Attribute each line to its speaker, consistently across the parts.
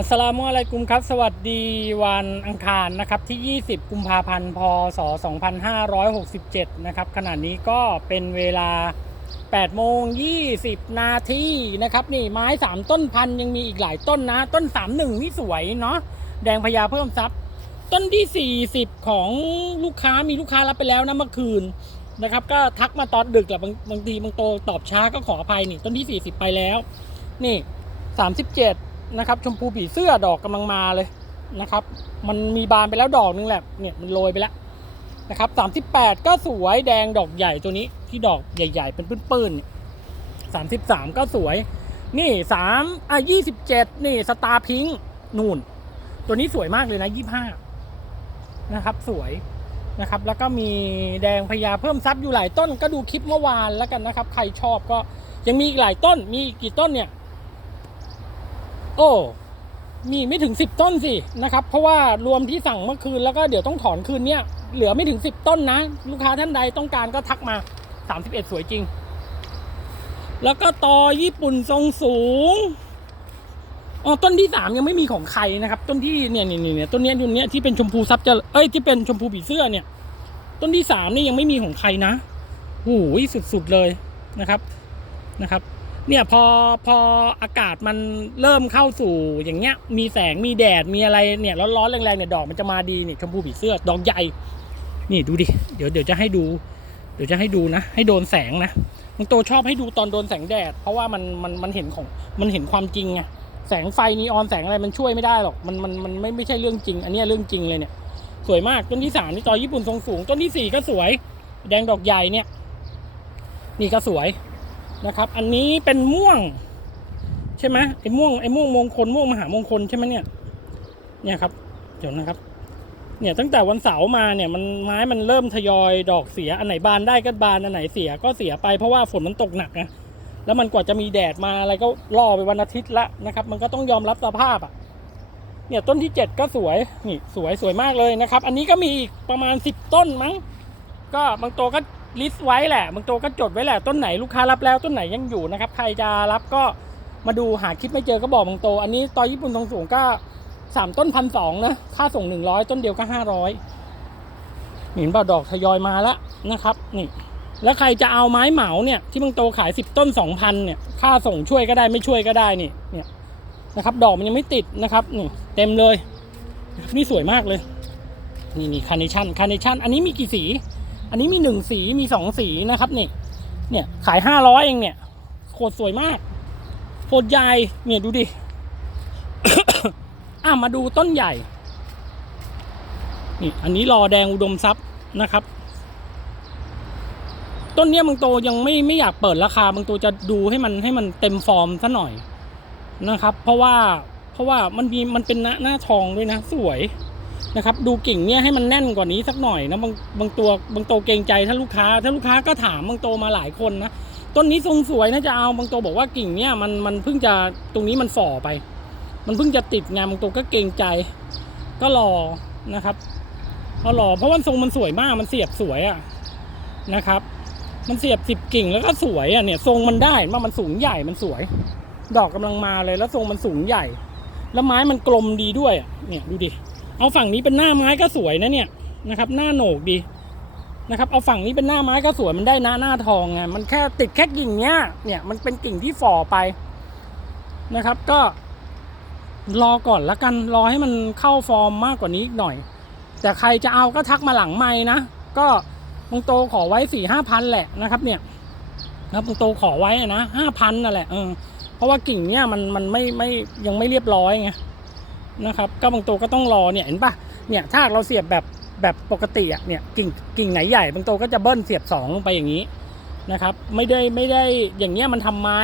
Speaker 1: อัสลามุอะลัยกุมครับ สวัสดีวันอังคารนะครับที่ 20 กุมภาพันธ์ พศ 2567 นะครับขณะนี้ก็เป็นเวลา 8 โมง 20 นาทีนะครับ นี่ไม้ 3 ต้นพันยังมีอีกหลายต้นนะ ต้น 31 นี่สวยเนาะแดงพญาเพิ่มทรัพย์ ต้นที่ 40 ของลูกค้ามีลูกค้ารับไปแล้วนะเมื่อคืนนะครับ ก็ทักมาตอนดึกแหละบางบางทีบางโตตอบช้าก็ขออภัยนี่ต้นที่ 40 ไปแล้ว นี่ 37 นะครับ ชมพูผีเสื้อดอกกำลังมาเลยนะครับ มันมีบานไปแล้วดอกนึงแหละเนี่ยมันโรยไปแล้วนะครับ38ก็สวยแดงดอกใหญ่ตัวนี้ที่ดอกใหญ่ ๆ เป็นปื้นๆเนี่ย33ก็สวย นี่3อะ27นี่สตาร์พิงค์นู่น ตัวนี้สวยมากเลยนะ25นะครับ สวยนะครับ แล้วก็มีแดงพญาเพิ่มซับอยู่หลายต้นก็ดูคลิปเมื่อวานแล้วกันนะครับ ใครชอบก็ยังมีอีกหลายต้นมีกี่ต้นเนี่ย โอ้มีไม่ถึง 10 ต้นสินะครับ เพราะว่ารวมที่สั่งเมื่อคืนแล้วก็เดี๋ยวต้องถอนคืนเนี่ยเหลือไม่ถึง 10 ต้นนะ ลูกค้าท่านใดต้องการก็ทักมา 31 สวยจริง แล้วก็ตอญี่ปุ่นทรงสูงอ๋อต้นที่สามยังไม่มีของใครนะครับ ต้นที่เนี่ยเนี่ยเนี่ยต้นเนี้ยต้นเนี้ยที่เป็นชมพูซับจะเอ้ยที่เป็นชมพูผีเสื้อเนี่ย ต้นที่สามนี่ยังไม่มีของใครนะโอ้ยสุดๆเลยนะครับนะครับ เนี่ยพอพออากาศมันเริ่มเข้าสู่อย่างเงี้ย มีแสงมีแดดมีอะไรเนี่ยร้อนๆแรงๆเนี่ยดอกมันจะมาดีเนี่ยชมพูผีเสื้อดอกใหญ่ นี่ดูดิเดี๋ยวเดี๋ยวจะให้ดู เดี๋ยวจะให้ดูนะ ให้โดนแสงนะบางตัวชอบให้ดูตอนโดนแสงแดด เพราะว่ามันมันมันเห็นของมันเห็นความจริงไงแสงไฟนีออนแสงอะไรมันช่วยไม่ได้หรอกมันมันมันไม่ไม่ใช่เรื่องจริง อันนี้เรื่องจริงเลยเนี่ยสวยมากต้นที่สามนี่ตอญี่ปุ่นทรงสูง ต้นที่สี่ก็สวย แดงดอกใหญ่เนี่ย นี่ก็สวย นะครับ อันนี้เป็นม่วง ใช่ไหมไอ้ม่วงไอ้ม่วงมงคลม่วงมหามงคลใช่ไหมเนี่ย เนี่ยครับ เดี๋ยวนะครับ เนี่ยตั้งแต่วันเสาร์มาเนี่ยมันไม้มันเริ่มทยอยดอกเสียอันไหนบานได้ก็บานอันไหนเสียก็เสียไปเพราะว่าฝนมันตกหนักนะแล้วมันกว่าจะมีแดดมาอะไรก็ล่อไปวันอาทิตย์ละนะครับ มันก็ต้องยอมรับสภาพอะ เนี่ยต้นที่เจ็ดก็สวยนี่สวยสวยมากเลยนะครับ อันนี้ก็มีอีกประมาณสิบต้นมั้ง ก็บางตัวก็ ลิสต์ไว้แหละบางตัวก็จดไว้แหละต้นไหนลูกค้ารับแล้วต้นไหนยังอยู่นะครับใครจะรับก็มาดูหาคลิปไม่เจอก็บอกบางตัวอันนี้ตอญี่ปุ่นทรงสูงก็สามต้นพันสองนะค่าส่งหนึ่งร้อยต้นเดียวก็ห้าร้อยเห็นเปล่าดอกทยอยมาแล้วนะครับ นี่ แล้วใครจะเอาไม้เหมาเนี่ยที่บางโตขายสิบต้นสองพันเนี่ย ค่าส่งช่วยก็ได้ไม่ช่วยก็ได้นี่เนี่ยนะครับ ดอกมันยังไม่ติดนะครับนี่เต็มเลย นี่สวยมากเลย นี่นี่คาร์เนชั่นคาร์เนชั่นอันนี้มีกี่สี อันนี้มีหนึ่งสีมีสองสีนะครับนี่เนี่ยขายห้าร้อยเองเนี่ยโคตรสวยมากโคตรใหญ่เนี่ยดูดิ อะมาดูต้นใหญ่นี่อันนี้รอแดงอุดมทรัพย์นะครับ ต้นเนี้ยบางโตยังไม่ไม่อยากเปิดราคาบางตัวจะดูให้มันให้มันเต็มฟอร์มซะหน่อยนะครับ เพราะว่าเพราะว่ามันมีมันเป็นหน้าหน้าทองด้วยนะ สวย นะครับ ดูกิ่งเนี่ยให้มันแน่นกว่านี้สักหน่อยนะบางบางตัวบางโตเกรงใจถ้าลูกค้า ถ้าลูกค้าก็ถามบางโตมาหลายคนนะต้นนี้ทรงสวยนะจะเอาบางโตบอกว่ากิ่งเนี่ยมันมันเพิ่งจะตรงนี้มันฝ่อไป มันเพิ่งจะติดไงบางโตก็เกรงใจ ก็รอนะครับก็รอเพราะว่าทรงมันสวยมากมันเสียบสวยอะนะครับ มันเสียบสิบกิ่งแล้วก็สวยอะเนี่ย ทรงมันได้มามันสูงใหญ่มันสวย ดอกกำลังมาเลยแล้วทรงมันสูงใหญ่ แล้วไม้มันกลมดีด้วยเนี่ยดูดิ เอาฝั่งนี้เป็นหน้าไม้ก็สวยนะเนี่ยนะครับ หน้าโหนกดีนะครับ เอาฝั่งนี้เป็นหน้าไม้ก็สวยมันได้หน้าหน้าทองไงมันแค่ติดแค่กิ่งเนี้ยเนี่ยมันเป็นกิ่งที่ฝ่อไปนะครับ ก็รอก่อนละกันรอให้มันเข้าฟอร์มมากกว่านี้หน่อย แต่ใครจะเอาก็ทักมาหลังไม้นะ ก็บางโตขอไว้สี่ห้าพันแหละนะครับเนี่ยนะบางโตขอไว้นะห้าพันนั่นแหละเออเพราะว่ากิ่งเนี้ยมันมันไม่ไม่ยังไม่เรียบร้อยไง นะครับ ก็บางตัวก็ต้องรอเนี่ยเห็นปะเนี่ยถ้าเราเสียบแบบแบบปกติอะเนี่ยกิ่งกิ่งไหนใหญ่บางตัวก็จะเบิ้ลเสียบสองลงไปอย่างนี้นะครับ ไม่ได้ไม่ได้อย่างเงี้ยมันทำไม้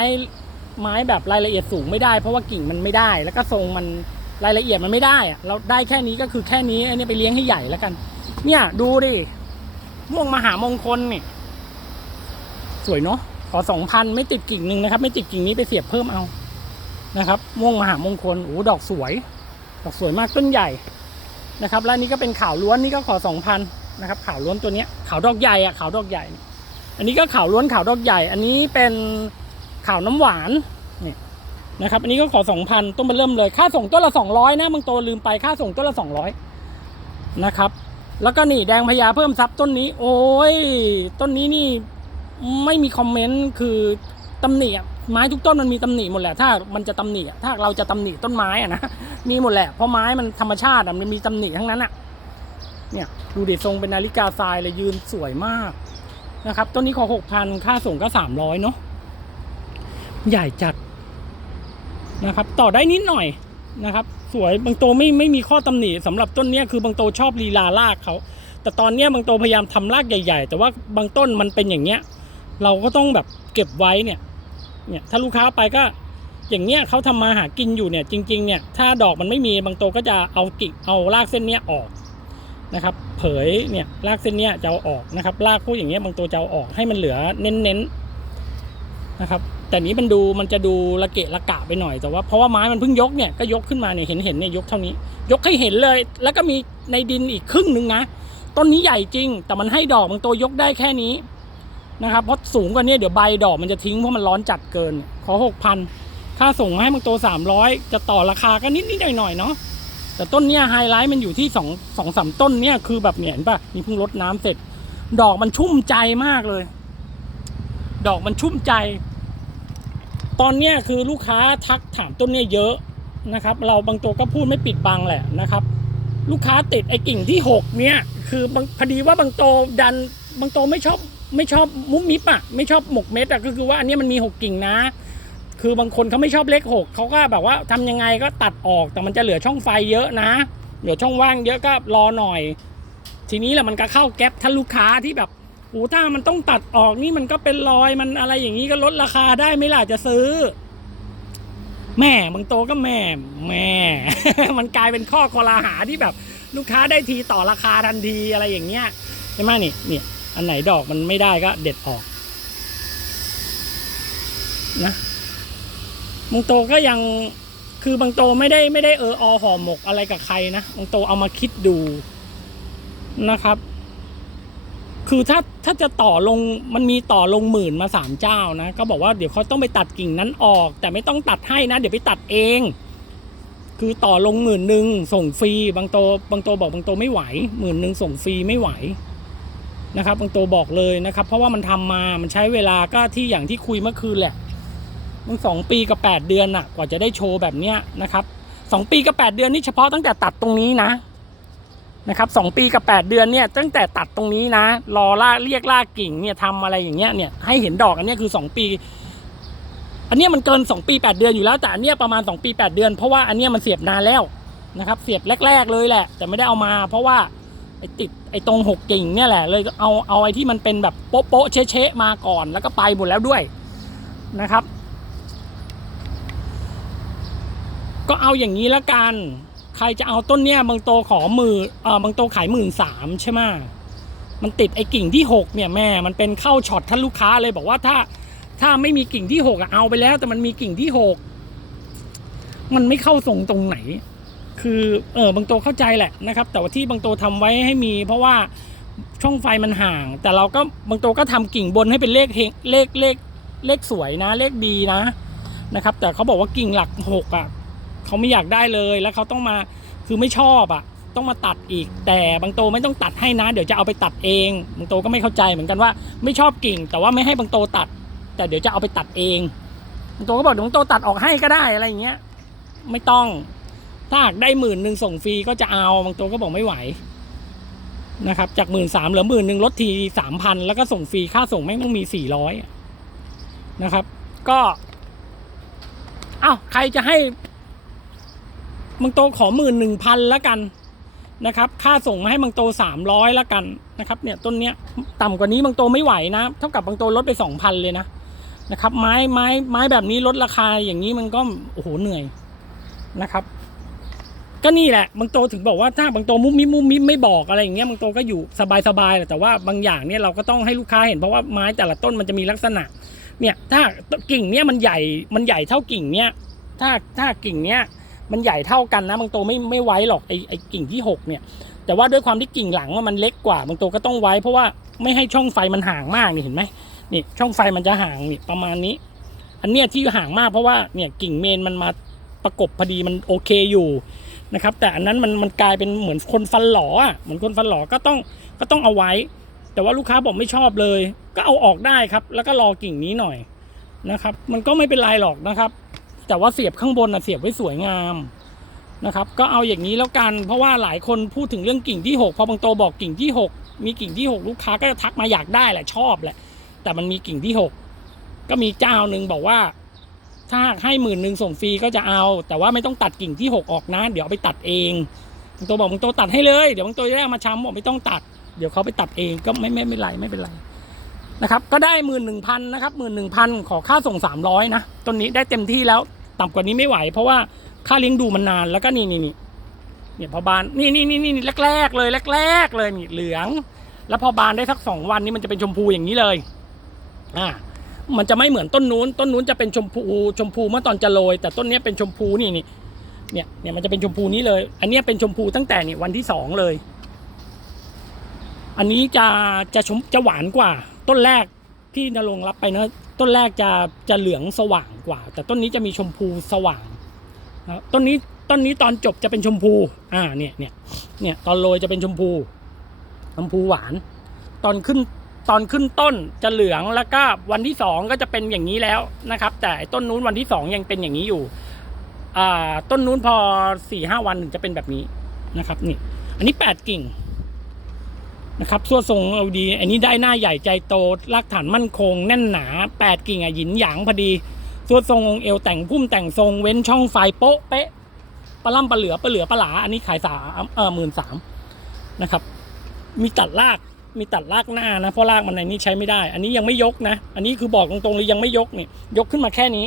Speaker 1: ไม้แบบรายละเอียดสูงไม่ได้ เพราะว่ากิ่งมันไม่ได้ แล้วก็ทรงมันรายละเอียดมันไม่ได้อะเราได้แค่นี้ก็คือแค่นี้อันนี้ไปเลี้ยงให้ใหญ่แล้วกัน เนี่ยดูดิม่วงมหามงคลนี่สวยเนาะขอสองพันไม่ติดกิ่งหนึ่งนะครับ ไม่ติดกิ่งนี้ไปเสียบเพิ่มเอานะครับ ม่วงมหามงคลโอ้ดอกสวย ดอกสวยมากต้นใหญ่นะครับ แล้วนี่ก็เป็นขาวล้วนนี่ก็ขอสองพันนะครับขาวล้วนตัวนี้ขาวดอกใหญ่อะขาวดอกใหญ่ อันนี้ก็ขาวล้วนขาวดอกใหญ่ อันนี้เป็นขาวน้ำหวานนี่นะครับ อันนี้ก็ขอสองพันต้นมาเริ่มเลย ค่าส่งต้นละสองร้อยนะบางโตลืมไปค่าส่งต้นละสองร้อยนะครับ แล้วก็นี่แดงพญาเพิ่มทรัพย์ต้นนี้ โอ้ยต้นนี้นี่ไม่มีคอมเมนต์คือตำหนิ ไม้ทุกต้นมันมีตำหนิหมดแหละ ถ้ามันจะตำหนิถ้าเราจะตำหนิต้นไม้อะนะมีหมดแหละเพราะไม้มันธรรมชาติอะมันมีตำหนิทั้งนั้นอะเนี่ยดูดิทรงเป็นนาฬิกาทรายเลยยืนสวยมากนะครับต้นนี้ขอหกพันค่าส่งก็สามร้อยเนาะใหญ่จัดนะครับ ต่อได้นิดหน่อยนะครับ สวยบางโตไม่ไม่มีข้อตำหนิสำหรับต้นเนี้ยคือบางโตชอบลีลารากเขาแต่ตอนเนี้ยบางโตพยายามทำรากใหญ่ ๆ แต่ว่าบางต้นมันเป็นอย่างเงี้ย เราก็ต้องแบบเก็บไว้เนี่ย เนี่ยถ้าลูกค้าไปก็อย่างเงี้ยเขาทำมาหากินอยู่เนี่ยจริงๆเนี่ยถ้าดอกมันไม่มีบางโตก็จะเอากิ่งเอารากเส้นเนี้ยออกนะครับ เผยเนี่ยรากเส้นเนี้ยจะเอาออกนะครับรากพวกอย่างเงี้ยบางโตจะเอาออกให้มันเหลือเน้นๆนะครับ แต่นี้มันดูมันจะดูระเกะระกะไปหน่อยแต่ว่าเพราะว่าไม้มันเพิ่งยกเนี่ยก็ยกขึ้นมาเนี่ยเห็นเห็นเนี่ยยกเท่านี้ ยกให้เห็นเลย แล้วก็มีในดินอีกครึ่งหนึ่งนะต้นนี้ใหญ่จริง แต่มันให้ดอกบางตัวยกได้แค่นี้ นะครับเพราะสูงกว่านี้เดี๋ยวใบดอกมันจะทิ้งเพราะมันร้อนจัดเกิน ขอหกพันค่าส่งมาให้บางตัวสามร้อยจะต่อราคาก็นิดนิดหน่อยหน่อยๆเนาะแต่ต้นเนี้ยไฮไลท์มันอยู่ที่สองสองสามต้นเนี่ยคือแบบเนี่ยเห็นปะนี่เพิ่งรดน้ำเสร็จ ดอกมันชุ่มใจมากเลย ดอกมันชุ่มใจ ตอนเนี้ยคือลูกค้าทักถามต้นเนี้ยเยอะนะครับ เราบางตัวก็พูดไม่ปิดบังแหละนะครับ ลูกค้าติดไอ้กิ่งที่หกเนี่ยคือบางพอดีว่าบางโตดันบางโตไม่ชอบ ไม่ชอบมุ้มมิบอะไม่ชอบหมกเม็ดอะก็คือว่าอันนี้มันมีหกกิ่งนะ คือบางคนเขาไม่ชอบเลขหกเขาก็แบบว่าทำยังไงก็ตัดออกแต่มันจะเหลือช่องไฟเยอะนะเหลือช่องว่างเยอะก็รอหน่อย ทีนี้แหละมันก็เข้าแก๊ปถ้าลูกค้าที่แบบโอ้ถ้ามันต้องตัดออกนี่มันก็เป็นรอยมันอะไรอย่างนี้ก็ลดราคาได้ไหม่ล่ะจะซื้อ แม่บางโตก็แม่ แม่ มันกลายเป็นข้อคอรหาที่แบบ ลูกค้าได้ทีต่อราคาทันทีอะไรอย่างเงี้ยใช่ไหมนี่เนี่ย อันไหนดอกมันไม่ได้ก็เด็ดออก นะบางโตก็ยังคือบางโตไม่ได้ไม่ได้เอออห่อหมกอะไรกับใครนะบางโตเอามาคิดดูนะครับ คือถ้าถ้าจะต่อลงมันมีต่อลงหมื่นมาสามเจ้านะก็บอกว่าเดี๋ยวเขาต้องไปตัดกิ่งนั้นออก แต่ไม่ต้องตัดให้นะ เดี๋ยวไปตัดเอง คือต่อลงหมื่นหนึ่งส่งฟรีบางโตบางโตบอกบางโตไม่ไหวหมื่นหนึ่งส่งฟรีไม่ไหว นะครับบางโตบอกเลยนะครับ เพราะว่ามันทำมามันใช้เวลาก็ที่อย่างที่คุยเมื่อคืนแหละมันสองปีกับแปดเดือนอะกว่าจะได้โชว์แบบเนี้ยนะครับสองปีกับแปดเดือนนี่เฉพาะตั้งแต่ตัดตรงนี้นะนะครับสองปีกับแปดเดือนเนี่ยตั้งแต่ตัดตรงนี้นะ รอลากเรียกลากกิ่งเนี่ยทำอะไรอย่างเงี้ยเนี่ยให้เห็นดอกอันนี้คือสองปี อันนี้มันเกินสองปีแปดเดือนอยู่แล้วแต่อันเนี้ยประมาณสองปีแปดเดือนเพราะว่าอันเนี้ยมันเสียบนานแล้วนะครับ เสียบแรก ๆ เลยแหละ แต่ไม่ได้เอามา เพราะว่าไอ้ติด อ้ตรงหกกิ่งเนี่ยแหละเลยเอาเอาไอ้ที่มันเป็นแบบโป๊ะโป๊ะเชะเชะมาก่อนแล้วก็ไปหมดแล้วด้วยนะครับ ก็เอาอย่างนี้ละกัน ใครจะเอาต้นเนี้ยบางโตขอหมื่นเออบางโตขายหมื่นสามใช่ไหมมันติดไอ้กิ่งที่หกเนี่ยแม่ มันเป็นเข้าช็อตท่านลูกค้าเลยบอกว่าถ้าถ้าไม่มีกิ่งที่หกอะเอาไปแล้ว แต่มันมีกิ่งที่หกมันไม่เข้าทรงตรงไหน คือเออบางโตเข้าใจแหละนะครับ แต่ว่าที่บางโตทำไว้ให้มี เพราะว่าช่องไฟมันห่าง แต่เราก็บางโตก็ทำกิ่งบนให้เป็นเลขเลขเลขเลขสวยนะ เลขดีนะนะครับ แต่เขาบอกว่ากิ่งหลักหกอะเขาไม่อยากได้เลยแล้วเขาต้องมาคือไม่ชอบอะ ต้องมาตัดอีก แต่บางโตไม่ต้องตัดให้นะ เดี๋ยวจะเอาไปตัดเองบางโตก็ไม่เข้าใจเหมือนกันว่าไม่ชอบกิ่ง แต่ว่าไม่ให้บางโตตัด แต่เดี๋ยวจะเอาไปตัดเองบางโตก็บอกเดี๋ยวบางโตตัดออกให้ก็ได้อะไรอย่างเงี้ย ไม่ต้อง ถ้าหากได้หมื่นหนึ่งส่งฟรีก็จะเอาบางโตก็บอกไม่ไหวนะครับ จากหมื่นสามเหลือหมื่นหนึ่งลดทีสามพันแล้วก็ส่งฟรีค่าส่งแม่งต้องมีสี่ร้อยนะครับ ก็อ้าวใครจะให้บางโตขอหมื่นหนึ่งพันแล้วกันนะครับ ค่าส่งมาให้บางโตสามร้อยแล้วกันนะครับ เนี่ยต้นเนี้ยต่ำกว่านี้บางโตไม่ไหวนะ เท่ากับบางโตลดไปสองพันเลยนะนะครับ ไม้ไม้ไม้แบบนี้ลดราคาอย่างนี้มันก็โอ้โหเหนื่อยนะครับ ก็นี่แหละบางโตถึงบอกว่าถ้าบางโตมุมมิมมุมมิไม่บอกอะไรอย่างเงี้ยบางโตก็อยู่สบายสบายๆแหละแต่ว่าบางอย่างเนี่ยเราก็ต้องให้ลูกค้าเห็นเพราะว่าไม้แต่ละต้นมันจะมีลักษณะเนี่ยถ้ากิ่งเนี้ยมันใหญ่มันใหญ่เท่ากิ่งเนี้ยถ้าถ้ากิ่งเนี้ยมันใหญ่เท่ากันนะบางโตไม่ไม่ไว้หรอกไอไอกิ่งที่หกเนี่ย แต่ว่าด้วยความที่กิ่งหลังว่ามันเล็กกว่าบางโตก็ต้องไว้ เพราะว่าไม่ให้ช่องไฟมันห่างมากนี่เห็นไหมนี่ช่องไฟมันจะห่างนี่ประมาณนี้ อันเนี้ยที่ห่างมากเพราะว่าเนี่ยกิ่งเมนมันมาประกบพอดีมันโอเคอยู่ นะครับ แต่อันนั้นมันมันกลายเป็นเหมือนคนฟันหลออะเหมือนคนฟันหลอก็ต้องก็ต้องเอาไว้ แต่ว่าลูกค้าบอกไม่ชอบเลย ก็เอาออกได้ครับ แล้วก็รอกิ่งนี้หน่อยนะครับ มันก็ไม่เป็นไรหรอกนะครับ แต่ว่าเสียบข้างบนนะเสียบไว้สวยงามนะครับก็เอาอย่างนี้แล้วกันเพราะว่าหลายคนพูดถึงเรื่องกิ่งที่หกพอบางโตบอกกิ่งที่หกมีกิ่งที่หกลูกค้าก็จะทักมาอยากได้แหละชอบแหละ แต่มันมีกิ่งที่หกก็มีเจ้าหนึ่งบอกว่า ถ้าให้หมื่นหนึ่งส่งฟรีก็จะเอา แต่ว่าไม่ต้องตัดกิ่งที่หกออกนะ เดี๋ยวเอาไปตัดเองบางตัวบอกบางตัวตัดให้เลยเดี๋ยวบางตัวจะได้มาช้ำบอกไม่ต้องตัด เดี๋ยวเขาไปตัดเองก็ไม่ไม่ไม่ไรไม่เป็นไรนะครับ ก็ได้หมื่นหนึ่งพันนะครับหมื่นหนึ่งพันขอค่าส่งสามร้อยนะต้นนี้ได้เต็มที่แล้วต่ำกว่านี้ไม่ไหว เพราะว่าค่าเลี้ยงดูมันนานแล้วก็นี่นี่นี่เนี่ยพอบานนี่นี่นี่นี่แรกๆเลยแรกๆเลยนี่เหลือง แล้วพอบานได้สักสองวันนี้มันจะเป็นชมพูอย่างนี้เลย อ่า มันจะไม่เหมือนต้นนู้น ต้นนู้นจะเป็นชมพูชมพูเมื่อตอนจะโรย แต่ต้นนี้เป็นชมพูนี่นี่เนี่ยเนี่ยมันจะเป็นชมพูนี้เลย อันนี้เป็นชมพูตั้งแต่นี่วันที่สองเลย อันนี้จะจะชมจะหวานกว่า ต้นแรกที่นรงรับไปเนะต้นแรกจะจะเหลืองสว่างกว่า แต่ต้นนี้จะมีชมพูสว่างนะต้นนี้ต้นนี้ตอนจบจะเป็นชมพู อ่าเนี่ยเนี่ยเนี่ยตอนโรยจะเป็นชมพูชมพูหวาน ตอนขึ้น ตอนขึ้นต้นจะเหลืองแล้วก็วันที่สองก็จะเป็นอย่างนี้แล้วนะครับ แต่ต้นนู้นวันที่สองยังเป็นอย่างนี้อยู่ต้นนู้นพอสี่ห้าวันถึงจะเป็นแบบนี้นะครับนี่ อันนี้แปดกิ่งนะครับส่วนทรงเอาดี อันนี้ได้หน้าใหญ่ใจโตรากฐานมั่นคง แน่นหนาแปดกิ่งอะหินหยางพอดีส่วนทรงองเอวแต่งพุ่มแต่งทรงเว้นช่องไฟโป๊ะเป๊ะปลาล่ำปลาเหลือปลาเหลือปลาหลา อันนี้ขายสามเออหมื่นสามนะครับ มีตัดราก มีตัดรากหน้านะเพราะรากมันในนี้ใช้ไม่ได้ อันนี้ยังไม่ยกนะ อันนี้คือบอกตรงๆเลยยังไม่ยกเนี่ยกขึ้นมาแค่นี้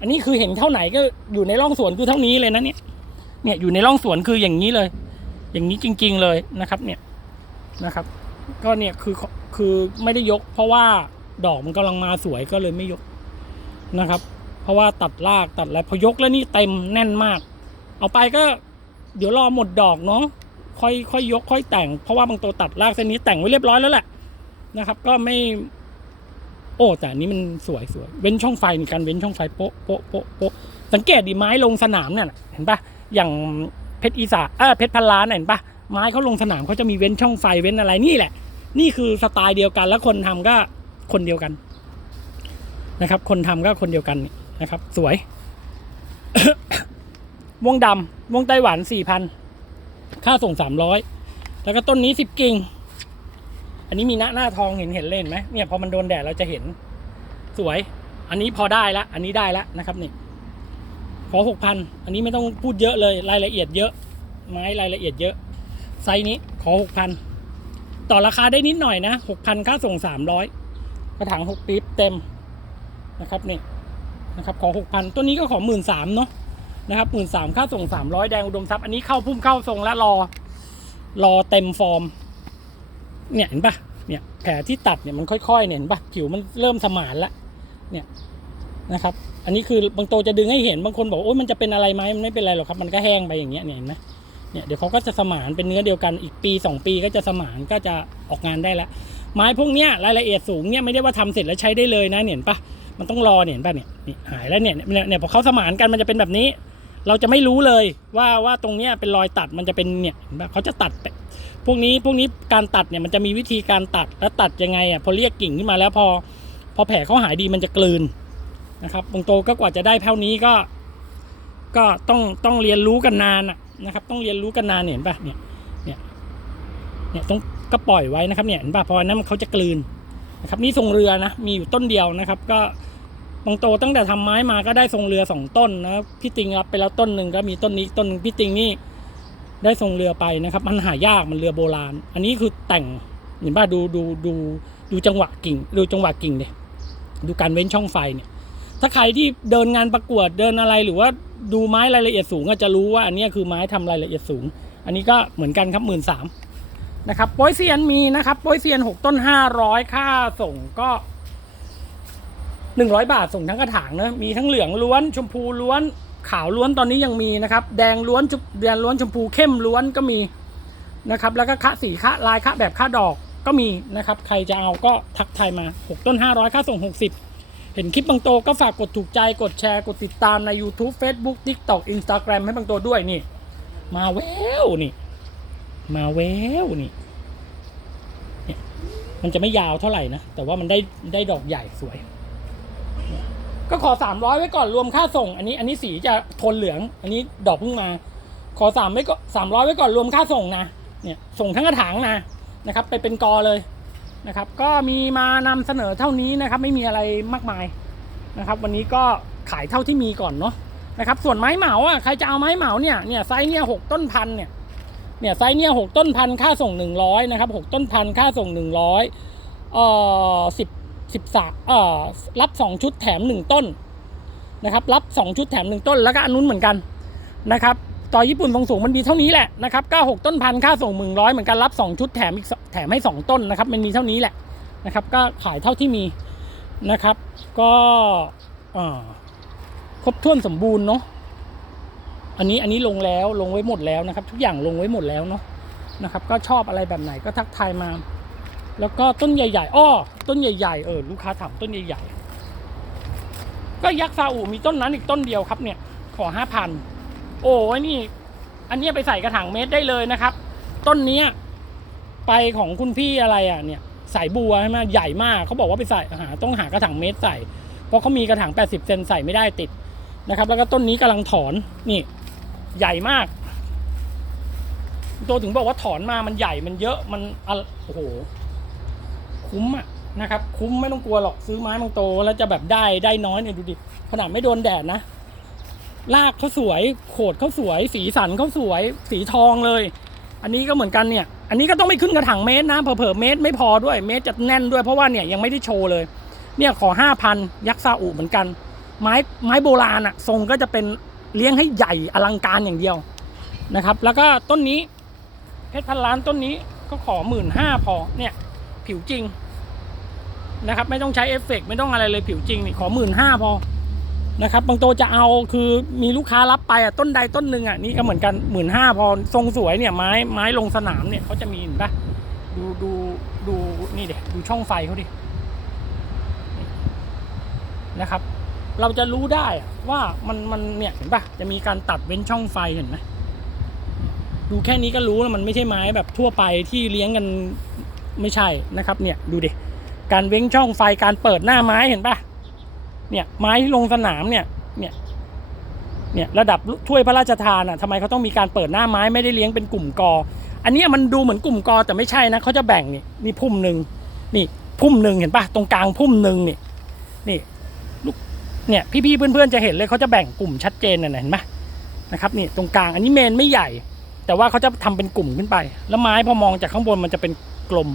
Speaker 1: อันนี้คือเห็นเท่าไหนก็อยู่ในร่องสวนคือเท่านี้เลยนะเนี่ยเนี่ยอยู่ในร่องสวนคืออย่างนี้เลย อย่างนี้จริง ๆเลยนะครับเนี่ยนะครับ ก็เนี่ยคือคือไม่ได้ยก เพราะว่าดอกมันกำลังมาสวยก็เลยไม่ยกนะครับ เพราะว่าตัดรากตัดอะไรพอยกแล้วนี่เต็มแน่นมาก เอาไปก็เดี๋ยวรอหมดดอกเนาะ ค่อยค่อยยกค่อยแต่ง เพราะว่าบางตัวตัดรากเส้นนี้แต่งไว้เรียบร้อยแล้วแหละนะครับ ก็ไม่ โอ้แต่นี้มันสวยสวยเว้นช่องไฟในการเว้นช่องไฟโป๊ะโป๊ะโป๊ะโป๊ะสังเกตดิไม้ลงสนามเนี่ยเห็นปะอย่างเพชรอีสานเออเพชรพันล้านน่เห็นปะไม้เขาลงสนามเขาจะมีเว้นช่องไฟเว้นอะไรนี่แหละ นี่คือสไตล์เดียวกัน แล้วคนทำก็คนเดียวกัน นะครับ คนทำก็คนเดียวกันนะครับ สวย วงดำวงไต้หวันสี่พัน ค่าส่งสามร้อยแล้วก็ต้นนี้สิบกิ่ง อันนี้มีหน้าหน้าทองเห็นเห็นเล่นไหมเนี่ยพอมันโดนแดดเราจะเห็นสวย อันนี้พอได้ละ อันนี้ได้ละนะครับนี่ขอหกพันอันนี้ไม่ต้องพูดเยอะเลยรายละเอียดเยอะ ไม้รายละเอียดเยอะ ไซส์นี้ขอหกพันต่อราคาได้นิดหน่อยนะหกพันค่าส่งสามร้อยกระถางหกปี๊บเต็มนะครับนี่นะครับขอหกพันตัวนี้ก็ขอหมื่นสามเนาะ นะครับหมื่นสามค่าส่งสามร้อยแดงอุดมทรัพย์อันนี้เข้าพุ่มเข้าทรงแล้วรอ รอเต็มฟอร์ม เนี่ยเห็นปะเนี่ยแผลที่ตัดเนี่ยมันค่อยๆเนี่ยเห็นปะผิวมันเริ่มสมานแล้วเนี่ยนะครับ อันนี้คือบางโตวจะดึงให้เห็นบางคนบอกโอ้ยมันจะเป็นอะไรไหมมันไม่เป็นไรหรอกครับ มันก็แห้งไปอย่างเงี้ยเนี่ยเห็นไหมเนี่ยเดี๋ยวเขาก็จะสมานเป็นเนื้อเดียวกันอีกปีสองปีก็จะสมานก็จะออกงานได้แล้วไม้พวกเนี้ยรายละเอียดสูงเนี่ยไม่ได้ว่าทำเสร็จแล้วใช้ได้เลยนะเห็นปะมันต้องรอเห็นปะเนี่ยนี่หายแล้วเนี่ยเนี่ยเนี่ยพอเขาสมานกันมันจะเป็นแบบนี้ เราจะไม่รู้เลยว่าว่าตรงเนี้ยเป็นรอยตัดมันจะเป็นเนี่ยแบบเขาจะตัดพวกนี้พวกนี้การตัดเนี่ยมันจะมีวิธีการตัดแล้วตัดยังไงอะพอเรียกกิ่งขึ้นมาแล้วพอพอแผลเขาหายดีมันจะกลืนนะครับบางโตก็กว่าจะได้เท่านี้ก็ ก็ต้องต้องเรียนรู้กันนานอะนะครับ ต้องเรียนรู้กันนานเนี่ยเห็นปะเนี่ยเนี่ยเนี่ยต้องก็ปล่อยไว้นะครับเนี่ยเห็นปะพอนั้นเขาจะกลืนนะครับนี่ทรงเรือนะมีอยู่ต้นเดียวนะครับ ก็ บางโตตั้งแต่ทำไม้มาก็ได้ทรงเรือสองต้นนะพี่ติงรับไปแล้วต้นหนึ่งก็มีต้นนี้ต้นหนึ่งพี่ติงนี่ได้ทรงเรือไปนะครับ มันหายากมันเรือโบราณ อันนี้คือแต่งเห็นป่ะดูดูดูดูจังหวะกิ่ง ดูจังหวะกิ่งเนี่ยดูการเว้นช่องไฟเนี่ย ถ้าใครที่เดินงานประกวดเดินอะไรหรือว่าดูไม้รายละเอียดสูงก็จะรู้ว่าอันนี้คือไม้ทำรายละเอียดสูง อันนี้ก็เหมือนกันครับหมื่นสามนะครับโป้ยเซียนมีนะครับโป้ยเซียนหกต้นห้าร้อยค่าส่งก็ หนึ่งร้อยบาทส่งทั้งกระถางนะมีทั้งเหลืองล้วนชมพูล้วนขาวล้วนตอนนี้ยังมีนะครับ แดงล้วนแดงล้วนชมพูเข้มล้วนก็มีนะครับ แล้วก็คะสีคะลายคะแบบคะดอกก็มีนะครับ ใครจะเอาก็ทักทายมาหกต้นห้าร้อยค่าส่งหกสิบเห็นคลิปบางโตก็ฝากกดถูกใจกดแชร์กดติดตามใน YouTube Facebook TikTok Instagram ให้บางโตด้วยนี่ มาแววนี่ มาแววนี่เนี่มันจะไม่ยาวเท่าไหร่นะ แต่ว่ามันได้ได้ดอกใหญ่สวย ก็ขอสามร้อยไว้ก่อนรวมค่าส่ง อันนี้อันนี้สีจะโทนเหลือง อันนี้ดอกเพิ่งมา ขอสามไว้ก็สามร้อยไว้ก่อนรวมค่าส่งนะเนี่ยส่งทั้งกระถางนะนะครับ ไปเป็นกอเลยนะครับ ก็มีมานำเสนอเท่านี้นะครับ ไม่มีอะไรมากมายนะครับ วันนี้ก็ขายเท่าที่มีก่อนเนาะนะครับ ส่วนไม้เหมาอะใครจะเอาไม้เหมาเนี่ยเนี่ยไซส์เนี่ยหกต้นพันเนี่ยเนี่ยไซส์เนี่ยหกต้นพันค่าส่งหนึ่งร้อยนะครับหกต้นพันค่าส่งหนึ่งร้อยเอ่อสิบ สิบสามเอ่อรับสองชุดแถมหนึ่งต้นนะครับรับสองชุดแถมหนึ่งต้นแล้วก็อันนู้นเหมือนกันนะครับต่อญี่ปุ่นทรงสูงมันมีเท่านี้แหละนะครับก็หกต้นพันค่าส่งหมื่นร้อยเหมือนกันรับสองชุดแถมอีกแถมให้สองต้นนะครับมันมีเท่านี้แหละนะครับก็ขายเท่าที่มีนะครับ ก็เอ่อครบถ้วนสมบูรณ์เนาะอันนี้อันนี้ลงแล้วลงไว้หมดแล้วนะครับ ทุกอย่างลงไว้หมดแล้วเนาะนะครับ ก็ชอบอะไรแบบไหนก็ทักทายมา แล้วก็ต้นใหญ่ๆอ้อต้นใหญ่ๆเออลูกค้าถามต้นใหญ่ๆ ก็ยักษ์ซาอุมีต้นนั้นอีกต้นเดียวครับเนี่ย ขอห้าพันโอ้ยนี่ อันเนี้ยไปใส่กระถางเมตรได้เลยนะครับ ต้นเนี้ยไปของคุณพี่อะไรอะเนี่ยสายบัวใช่ไหมใหญ่มากเขาบอกว่าไปใส่หาต้องหากระถางเมตรใส่ เพราะเขามีกระถาง 80 เซนใส่ไม่ได้ติดนะครับ แล้วก็ต้นนี้กำลังถอนนี่ ใหญ่มาก ตัวถึงบอกว่าถอนมามันใหญ่มันเยอะมันโอ้โห คุ้มอะนะครับ คุ้มไม่ต้องกลัวหรอกซื้อไม้บางโต แล้วจะแบบได้ได้น้อยเนี่ยดูดิขนาดไม่โดนแดดนะลากเขาสวยโขดเขาสวย สีสันเขาสวย สีทองเลย อันนี้ก็เหมือนกันเนี่ย อันนี้ก็ต้องไม่ขึ้นกระถางเมตรนะเผลอๆเมตรไม่พอด้วยเมตรจะแน่นด้วยเพราะว่าเนี่ยยังไม่ได้โชว์เลย เนี่ยขอห้าพันยักษ์ซาอุเหมือนกัน ไม้ไม้โบราณอะทรงก็จะเป็นเลี้ยงให้ใหญ่อลังการอย่างเดียวนะครับ แล้วก็ต้นนี้เพชรพันล้านต้นนี้ก็ขอหมื่นห้าพอเนี่ย ผิวจริงนะครับ ไม่ต้องใช้เอฟเฟกต์ไม่ต้องอะไรเลยผิวจริงนี่ขอหมื่นห้าพอนะครับ บางโตวจะเอาคือมีลูกค้ารับไปอะต้นใดต้นหนึ่งอะนี่ก็เหมือนกันหมื่นห้าพอทรงสวยเนี่ยไม้ไม้ลงสนามเนี่ยเขาจะมีเห็นปะดูดูดูนี่เด็ดูช่องไฟเขาดินะครับ เราจะรู้ได้ว่ามันมันเนี่ยเห็นปะจะมีการตัดเว้นช่องไฟเห็นไหมดูแค่นี้ก็รู้แล้วมันไม่ใช่ไม้แบบทั่วไปที่เลี้ยงกัน ไม่ใช่นะครับเนี่ยดูดิการเว้นช่องไฟการเปิดหน้าไม้เห็นปะเนี่ยไม้ที่ลงสนามเนี่ยเนี่ยเนี่ยระดับถ้วยพระราชทานอะทำไมเขาต้องมีการเปิดหน้าไม้ไม่ได้เลี้ยงเป็นกลุ่มกอ อันนี้มันดูเหมือนกลุ่มกอแต่ไม่ใช่นะเขาจะแบ่งนี่นี่พุ่มหนึ่งนี่พุ่มหนึ่งเห็นปะตรงกลางพุ่มหนึ่งนี่นี่ลูกเนี่ยพี่ๆเพื่อนๆจะเห็นเลยเขาจะแบ่งกลุ่มชัดเจนน่ะเห็นปะนะครับนี่ตรงกลางอันนี้เมนไม่ใหญ่ แต่ว่าเขาจะทำเป็นกลุ่มขึ้นไป แล้วไม้พอมองจากข้างบนมันจะเป็น กลม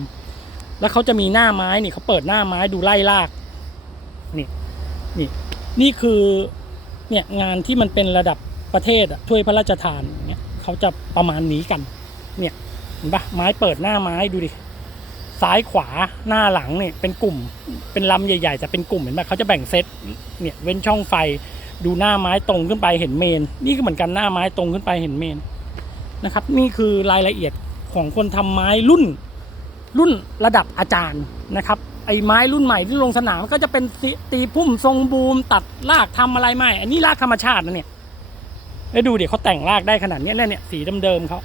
Speaker 1: แล้วเขาจะมีหน้าไม้นี่เขาเปิดหน้าไม้ดูไล่ลากนี่นี่นี่คือเนี่ยงานที่มันเป็นระดับประเทศอะถ้วยพระราชทานเนี่ยเขาจะประมาณนี้กัน เนี่ยเห็นปะไม้เปิดหน้าไม้ดูดิซ้ายขวาหน้าหลังเนี่ยเป็นกลุ่มเป็นลำใหญ่ๆแต่เป็นกลุ่มเห็นปะเขาจะแบ่งเซตเนี่ยเว้นช่องไฟดูหน้าไม้ตรงขึ้นไปเห็นเมน นี่ก็เหมือนกันหน้าไม้ตรงขึ้นไปเห็นเมนนะครับ นี่คือรายละเอียดของคนทำไม้รุ่น รุ่นระดับอาจารย์นะครับไอ้ไม้รุ่นใหม่ที่ลงสนามก็จะเป็นตีพุ่มทรงบูม ตัดรากทำอะไรไม่ อันนี้รากธรรมชาตินะเนี่ยแล้วดูเดี๋ยวเขาแต่งรากได้ขนาดนี้เนี่ยเนี่ยสีเดิมๆเขา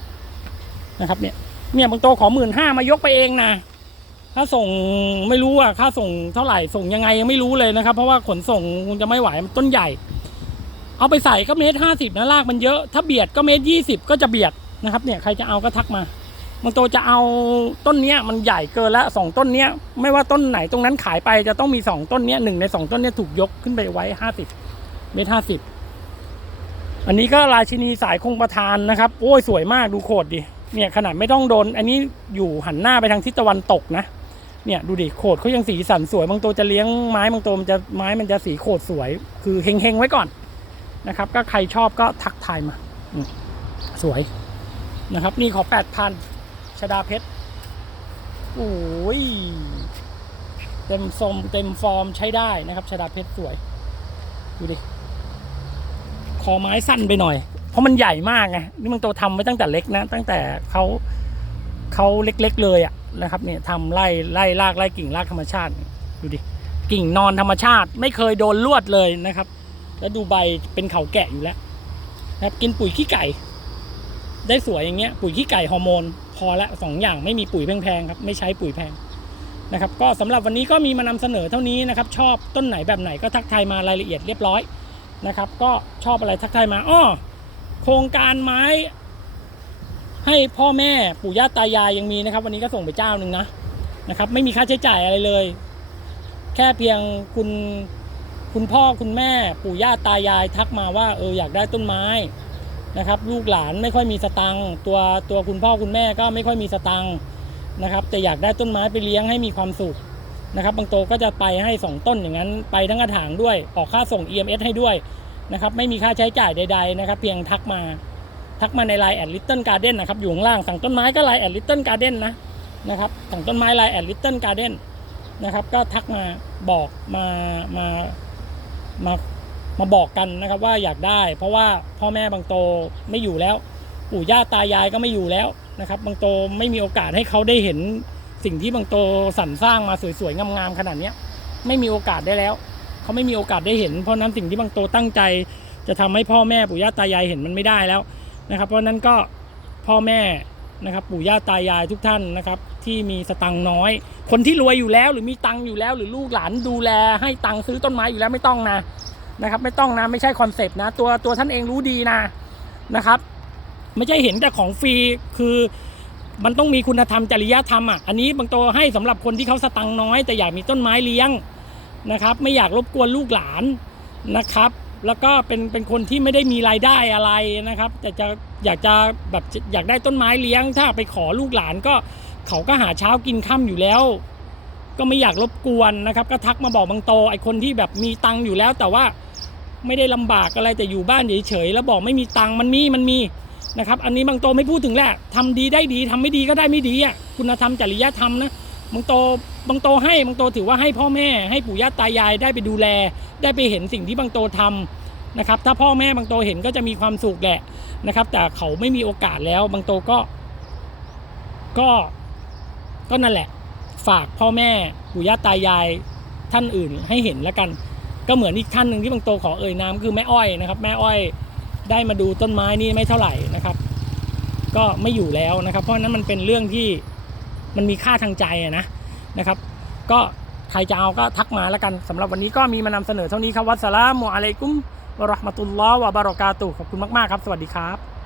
Speaker 1: นะครับเนี่ยเนี่ยบางโตขอหมื่นห้ามายกไปเองนะถ้าส่งไม่รู้อะค่าส่งเท่าไหร่ส่งยังไงยังไม่รู้เลยนะครับ เพราะว่าขนส่งคงจะไม่ไหวมันต้นใหญ่ เอาไปใส่ก็เมตรห้าสิบนะรากมันเยอะ ถ้าเบียดก็เมตรยี่สิบก็จะเบียดนะครับเนี่ยใครจะเอาก็ทักมา บางตัวจะเอาต้นเนี้ยมันใหญ่เกินล้วสองต้นเนี้ยไม่ว่าต้นไหนตรงนั้นขายไปจะต้องมีสองต้นเนี้ยหนึ่งในสองต้นเนี้ยถูกยกขึ้นไปไว้ห้าสิบเมตรห้าสิบอันนี้ก็ราชินีสายคงประทานนะครับ โอ้ยสวยมากดูโคดดิเนี่ยขนาดไม่ต้องโดน อันนี้อยู่หันหน้าไปทางทิศตะวันตกนะเนี่ยดูดิโขดเขายังสีสันสวยบางตัวจะเลี้ยงไม้บางตัวมันจะไม้มันจะสีโขดสวย คือเฮงๆไว้ก่อนนะครับ ก็ใครชอบก็ทักทายมาสวยนะครับ นี่ขอแปดพัน ชดาเพชรโอ้ยเต็มทรงเต็มฟอร์มใช้ได้นะครับชดาเพชรสวย ดูดิคอไม้สั้นไปหน่อย เพราะมันใหญ่มากไงนี่มันตัวทำไว้ตั้งแต่เล็กนะ ตั้งแต่เขาเขาเล็กๆเลยอะนะครับเนี่ยทำไล่ไล่ลากไล่กิ่งลากธรรมชาติ ดูดิกิ่งนอนธรรมชาติ ไม่เคยโดนลวดเลยนะครับ แล้วดูใบเป็นเขาแกะอยู่แล้วนะครับกินปุ๋ยขี้ไก่ ได้สวยอย่างเงี้ยปุ๋ยขี้ไก่ฮอร์โมน พอละสองอย่างไม่มีปุ๋ยแพงๆครับไม่ใช้ปุ๋ยแพงนะครับก็สำหรับวันนี้ก็มีมานำเสนอเท่านี้นะครับชอบต้นไหนแบบไหนก็ทักทายมารายละเอียดเรียบร้อยนะครับก็ชอบอะไรทักทายมาอ้อโครงการไม้ ให้พ่อแม่ปู่ย่าตายายยังมีนะครับ วันนี้ก็ส่งไปเจ้าหนึ่งนะนะครับไม่มีค่าใช้จ่ายอะไรเลย แค่เพียงคุณคุณพ่อคุณแม่ปู่ย่าตายายทักมาว่าเอออยากได้ต้นไม้ นะครับลูกหลานไม่ค่อยมีสตังค์ตัวตัวคุณพ่อคุณแม่ก็ไม่ค่อยมีสตังค์นะครับแต่อยากได้ต้นไม้ไปเลี้ยงให้มีความสุขนะครับบางโตก็จะไปให้สองต้นอย่างนั้นไปทั้งกระถางด้วยออกค่าส่ง EMS ให้ด้วยนะครับไม่มีค่าใช้จ่ายใด ๆ นะครับ เพียงทักมาทักมาในไลน์แอดลิตเติ้ลการ์เด้นนะครับอยู่ข้างล่างสั่งต้นไม้ก็ไลน์แอดลิตเติ้ลการ์เด้นนะนะครับสั่งต้นไม้ไลน์แอดลิตเติ้ลการ์เด้นนะครับก็ทักมาบอกมามามา มาบอกกันนะครับว่าอยากได้ เพราะว่าพ่อแม่บางโตไม่อยู่แล้ว ปู่ย่าตายายก็ไม่อยู่แล้วนะครับบางโตไม่มีโอกาสให้เขาได้เห็นสิ่งที่บางโตสรรสร้างมาสวยๆงามๆขนาดนี้ไม่มีโอกาสได้แล้ว เขาไม่มีโอกาสได้เห็น เพราะนั้นสิ่งที่บางโตตั้งใจ จะทำให้พ่อแม่ปู่ย่าตายายเห็นมันไม่ได้แล้วนะครับ เพราะฉะนั้นก็พ่อแม่นะครับปู่ย่าตายายทุกท่านนะครับที่มีสตังค์น้อย คนที่รวยอยู่แล้วหรือมีตังค์อยู่แล้ว หรือลูกหลานดูแลให้ตังค์ซื้อต้นไม้อยู่แล้วไม่ต้องนะ นะครับ ไม่ต้องนะไม่ใช่คอนเซปต์นะตัวตัวท่านเองรู้ดีนะนะครับ ไม่ใช่เห็นแต่ของฟรีคือมันต้องมีคุณธรรมจริยธรรมอะอันนี้บางตัวให้สำหรับคนที่เขาสตังค์น้อย แต่อยากมีต้นไม้เลี้ยงนะครับ ไม่อยากรบกวนลูกหลานนะครับ แล้วก็เป็นเป็นคนที่ไม่ได้มีรายได้อะไรนะครับ แต่จะอยากจะแบบอยากได้ต้นไม้เลี้ยง ถ้าไปขอลูกหลานก็เขาก็หาเช้ากินค่ำอยู่แล้ว ก็ไม่อยากรบกวนนะครับ ก็ทักมาบอกบางโตไอคนที่แบบมีตังค์อยู่แล้วแต่ว่า ไม่ได้ลำบากอะไรแต่อยู่บ้านเฉยๆแล้วบอกไม่มีตังค์มันมีมันมีนะครับอันนี้บางโตไม่พูดถึงแหละทำดีได้ดีทำไม่ดีก็ได้ไม่ดีอะคุณธรรมจริยธรรมนะบางโตบางโตให้บางโตถือว่าให้พ่อแม่ให้ปู่ย่าตายายได้ไปดูแล ได้ไปเห็นสิ่งที่บางโตทำนะครับถ้าพ่อแม่บางโตเห็นก็จะมีความสุขแหละนะครับ แต่เขาไม่มีโอกาสแล้วบางโตก็ก็ก็นั่นแหละ ฝากพ่อแม่ปู่ย่าตายายท่านอื่นให้เห็นแล้วกัน ก็เหมือนอีกท่านหนึ่งที่บางโตขอเอ่ยนามคือแม่อ้อยนะครับ แม่อ้อยได้มาดูต้นไม้นี่ไม่เท่าไหร่นะครับ ก็ไม่อยู่แล้วนะครับ เพราะนั้นมันเป็นเรื่องที่มันมีค่าทางใจนะนะครับ ก็ใครจะเอาก็ทักมาแล้วกันสำหรับวันนี้ก็มีมานำเสนอเท่านี้ครับวัสสลามุอะลัยกุมวะราะห์มะตุลลอฮ์วะบารอกาตุขอบคุณมากๆครับ สวัสดีครับ